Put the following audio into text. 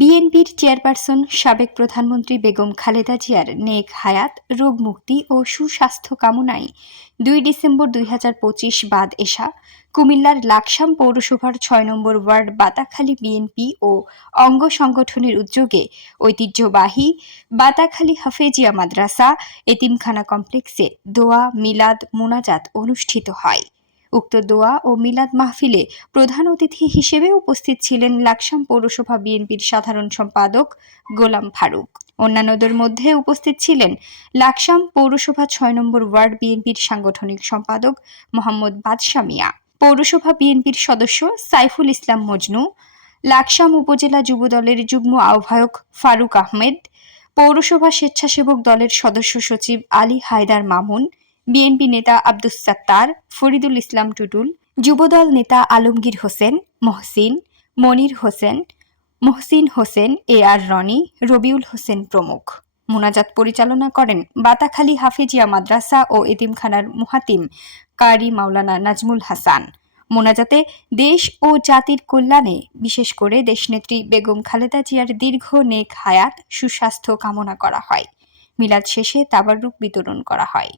বিএনপির চেয়ারপারসন সাবেক প্রধানমন্ত্রী বেগম খালেদা জিয়ার নেক হায়াত, রোগ মুক্তি ও সুস্বাস্থ্য কামনায় ২ ডিসেম্বর ২০২৫ বাদ এশা কুমিল্লার লাকসাম পৌরসভার ৬ নম্বর ওয়ার্ড বাতাখালী বিএনপি ও অঙ্গ সংগঠনের উদ্যোগে ঐতিহ্যবাহী বাতাখালী হাফেজিয়া মাদ্রাসা এতিমখানা কমপ্লেক্সে দোয়া, মিলাদ, মোনাজাত অনুষ্ঠিত হয়। উক্ত দোয়া ও মিলাদ মাহফিলে প্রধান অতিথি হিসেবে উপস্থিত ছিলেন লাকসাম পৌরসভা বিএনপির সাধারণ সম্পাদক গোলাম ফারুক। অন্যান্যদের মধ্যে উপস্থিত ছিলেন লাকসাম পৌরসভা ৬ নম্বর ওয়ার্ড বিএনপির সাংগঠনিক সম্পাদক মোহাম্মদ বাদশা মিয়া, পৌরসভা বিএনপির সদস্য সাইফুল ইসলাম মজনু, লাকসাম উপজেলা যুবদলের যুগ্ম আহ্বায়ক ফারুক আহমেদ, পৌরসভা স্বেচ্ছাসেবক দলের সদস্য সচিব আলী হায়দার মামুন, বিএনপি নেতা আব্দুস সাত্তার, ফরিদুল ইসলাম টুটুল, যুবদল নেতা আলমগীর হোসেন, মহসিন, মনির হোসেন, মহসিন হোসেন, আর রনি, রবিউল হোসেন প্রমুখ। মোনাজাত পরিচালনা করেন বাতাখালী হাফেজিয়া মাদ্রাসা ও এতিমখানার মুহাতিম কারি মাওলানা নাজমুল হাসান। মোনাজাতে দেশ ও জাতির কল্যাণে, বিশেষ করে দেশনেত্রী বেগম খালেদা জিয়ার দীর্ঘ নেক হায়াত, সুস্বাস্থ্য কামনা করা হয়। মিলাদ শেষে তাবাররুক বিতরণ করা হয়।